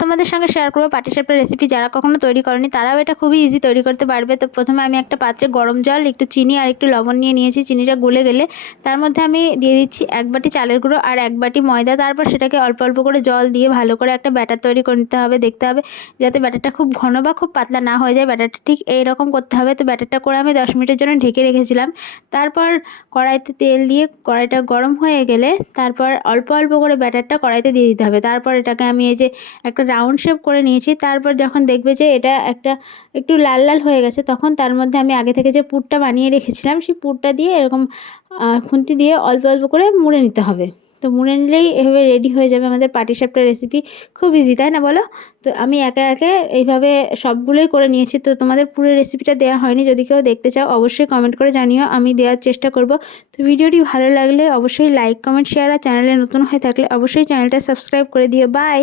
তোমাদের সঙ্গে শেয়ার করবো পাটিসাপটার রেসিপি। যারা কখনো তৈরি করেনি তারাও এটা খুবই ইজি তৈরি করতে পারবে। তো প্রথমে আমি একটা পাত্রে গরম জল, একটু চিনি আর একটু লবণ নিয়ে নিয়েছি। চিনিটা গলে গেলে তার মধ্যে আমি দিয়ে দিচ্ছি 1 বাটি চালের গুঁড়ো আর 1 বাটি ময়দা। তারপর সেটাকে অল্প অল্প করে জল দিয়ে ভালো করে একটা ব্যাটার তৈরি করে নিতে হবে। দেখতে হবে যাতে ব্যাটারটা খুব ঘন বা খুব পাতলা না হয়ে যায়, ব্যাটারটা ঠিক এইরকম করতে হবে। তো ব্যাটারটা করে আমি 10 মিনিটের জন্য ঢেকে রেখেছিলাম। তারপর কড়াইতে তেল দিয়ে কড়াইটা গরম হয়ে গেলে তারপর অল্প অল্প করে ব্যাটারটা কড়াইতে দিয়ে দিতে হবে। তারপর এটাকে আমি এই যে একটা রাউন্ড শেপ করে নিয়েছি। তারপর যখন দেখবে যে এটা একটু লাল লাল হয়ে গেছে, তখন তার মধ্যে আমি আগে থেকে যে পুরটা বানিয়ে রেখেছিলাম সেই পুরটা দিয়ে এরকম খুন্তি দিয়ে অল্প অল্প করে মুড়ে নিতে হবে। তো মুড়ে নিলেই এভাবে রেডি হয়ে যাবে আমাদের পাটিসাপটার রেসিপি। খুব ইজি, তাই না বলো? তো আমি একে একে এইভাবে সবগুলোই করে নিয়েছি। তো তোমাদের পুরো রেসিপিটা দেওয়া হয়নি, যদি কেউ দেখতে চাও অবশ্যই কমেন্ট করে জানিও, আমি দেওয়ার চেষ্টা করব। তো ভিডিওটি ভালো লাগলে অবশ্যই লাইক, কমেন্ট, শেয়ার আর চ্যানেলে নতুন হয়ে থাকলে অবশ্যই চ্যানেলটা সাবস্ক্রাইব করে দিও। বাই।